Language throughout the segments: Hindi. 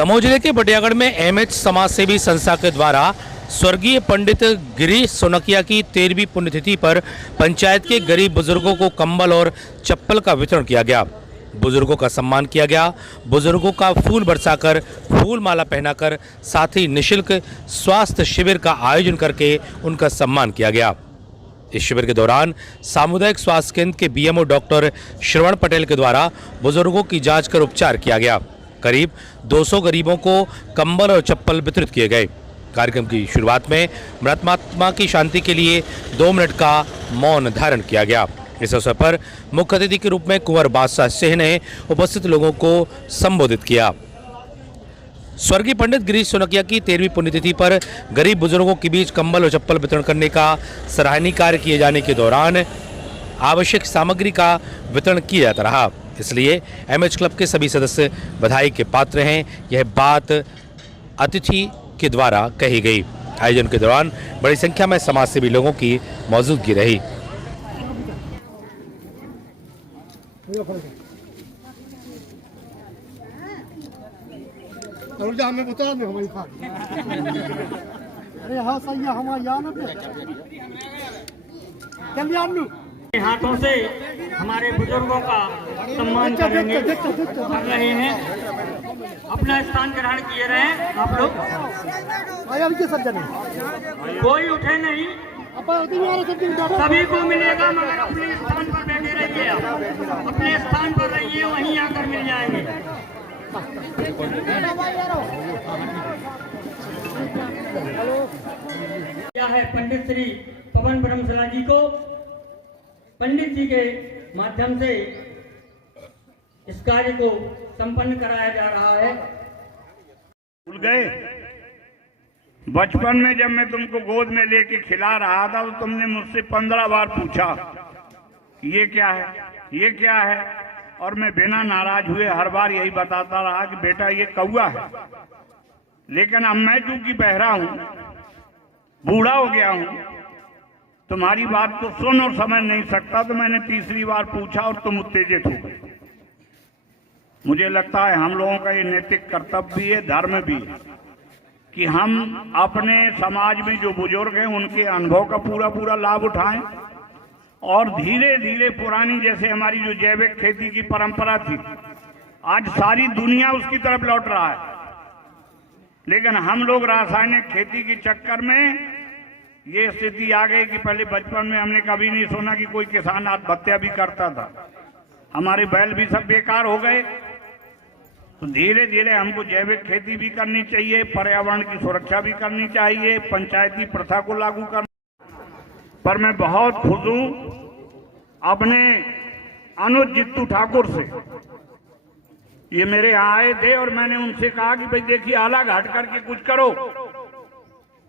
दमोह जिले के बटियागढ़ में एमएच समाज सेवी संस्था के द्वारा स्वर्गीय पंडित गिरीश सोनकिया की 13वीं पुण्यतिथि पर पंचायत के गरीब बुजुर्गों को कंबल और चप्पल का वितरण किया गया। बुजुर्गों का सम्मान किया गया। बुजुर्गों का फूल बरसाकर, फूल माला पहनाकर, साथ ही निःशुल्क स्वास्थ्य शिविर का आयोजन करके उनका सम्मान किया गया। इस शिविर के दौरान सामुदायिक स्वास्थ्य केंद्र के बीएमओ डॉक्टर श्रवण पटेल के द्वारा बुजुर्गों की जांच कर उपचार किया गया। करीब 200 गरीबों को कंबल और चप्पल वितरित किए गए। कार्यक्रम की शुरुआत में मृतात्मा की शांति के लिए 2 मिनट का मौन धारण किया गया। इस अवसर पर मुख्य अतिथि के रूप में कुंवर बादशाह सिंह ने उपस्थित लोगों को संबोधित किया। स्वर्गीय पंडित गिरीश सोनकिया की 13वीं पुण्यतिथि पर गरीब बुजुर्गों के बीच कंबल और चप्पल वितरण करने का सराहनीय कार्य किए जाने के दौरान आवश्यक सामग्री का वितरण किया जाता रहा। इसलिए एमएच क्लब के सभी सदस्य बधाई के पात्र हैं। यह बात अतिथि के द्वारा कही गई। आयोजन के दौरान बड़ी संख्या में समाजसेवी लोगों की मौजूदगी रही। हाथों से हमारे बुजुर्गों का सम्मान कर रहे हैं। अपना स्थान ग्रहण किए रहे हैं। आप लोग कोई उठे नहीं, सभी को मिलेगा, मगर अपने स्थान पर बैठे रहिए। अपने स्थान पर रहिए, वहीं आकर मिल जाएंगे। क्या है पंडित श्री पवन ब्रह्मशिला जी को पंडित जी के माध्यम से इस कार्य को संपन्न कराया जा रहा है। भूल गए बचपन में जब मैं तुमको गोद में लेके खिला रहा था तो तुमने मुझसे 15 बार पूछा ये क्या है, ये क्या है, और मैं बिना नाराज हुए हर बार यही बताता रहा कि बेटा ये कौआ है। लेकिन अब मैं चूंकि बहरा हूं, बूढ़ा हो गया हूं, तुम्हारी बात को सुन और समझ नहीं सकता, तो मैंने तीसरी बार पूछा और तुम उत्तेजित हो गए। मुझे लगता है हम लोगों का ये नैतिक कर्तव्य भी है, धर्म भी है कि हम अपने समाज में जो बुजुर्ग हैं उनके अनुभव का पूरा लाभ उठाएं और धीरे धीरे पुरानी जैसे हमारी जो जैविक खेती की परंपरा थी, आज सारी दुनिया उसकी तरफ लौट रहा है। लेकिन हम लोग रासायनिक खेती के चक्कर में ये स्थिति आ गई कि पहले बचपन में हमने कभी नहीं सुना कि कोई किसान आत्महत्या भी करता था। हमारे बैल भी सब बेकार हो गए। तो धीरे धीरे हमको जैविक खेती भी करनी चाहिए, पर्यावरण की सुरक्षा भी करनी चाहिए, पंचायती प्रथा को लागू करना। पर मैं बहुत खुश हूं अपने अनुज जित्तू ठाकुर से। ये मेरे यहाँ आए थे और मैंने उनसे कहा कि भाई देखिए अलग हट करके कुछ करो,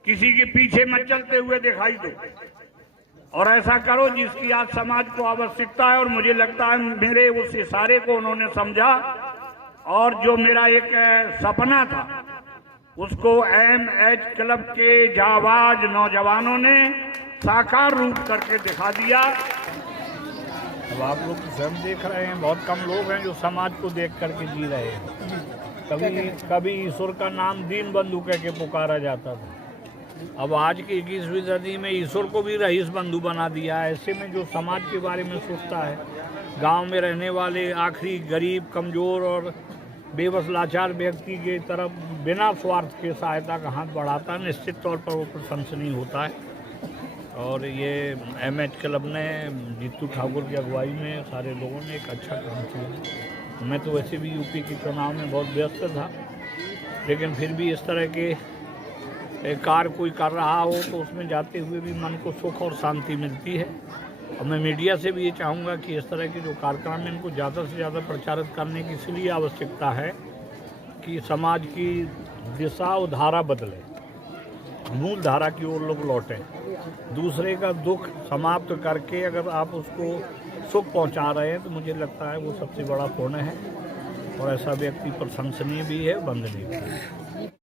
किसी के पीछे मत चलते हुए दिखाई दो और ऐसा करो जिसकी आज समाज को आवश्यकता है। और मुझे लगता है मेरे उस इशारे को उन्होंने समझा और जो मेरा एक सपना था उसको एमएच क्लब के जाबाज नौजवानों ने साकार रूप करके दिखा दिया। अब आप लोग स्वयं देख रहे हैं, बहुत कम लोग हैं जो समाज को देख करके जी रहे हैं। कभी ईश्वर का नाम दीन बंधु कह के पुकारा जाता था। अब आज की 21वीं सदी में ईश्वर को भी रईस बंधु बना दिया है। ऐसे में जो समाज के बारे में सोचता है, गांव में रहने वाले आखिरी गरीब, कमजोर और बेबस लाचार व्यक्ति के तरफ बिना स्वार्थ के सहायता का हाथ बढ़ाता है, निश्चित तौर पर वो प्रशंसनीय होता है। और ये एमएच क्लब ने जित्तू ठाकुर की अगुवाई में सारे लोगों ने एक अच्छा काम किया। मैं तो वैसे भी यूपी के चुनाव में बहुत व्यस्त था, लेकिन फिर भी इस तरह के कार्य कोई कर रहा हो तो उसमें जाते हुए भी मन को सुख और शांति मिलती है। और मैं मीडिया से भी ये चाहूँगा कि इस तरह के जो कार्यक्रम हैं इनको ज़्यादा से ज़्यादा प्रचारित करने की इसलिए आवश्यकता है कि समाज की दिशा और धारा बदले, मूल धारा की ओर लोग लौटें। दूसरे का दुख समाप्त करके अगर आप उसको सुख पहुंचा रहे हैं तो मुझे लगता है वो सबसे बड़ा पुण्य है और ऐसा व्यक्ति प्रशंसनीय भी है, वंदनीय भी है।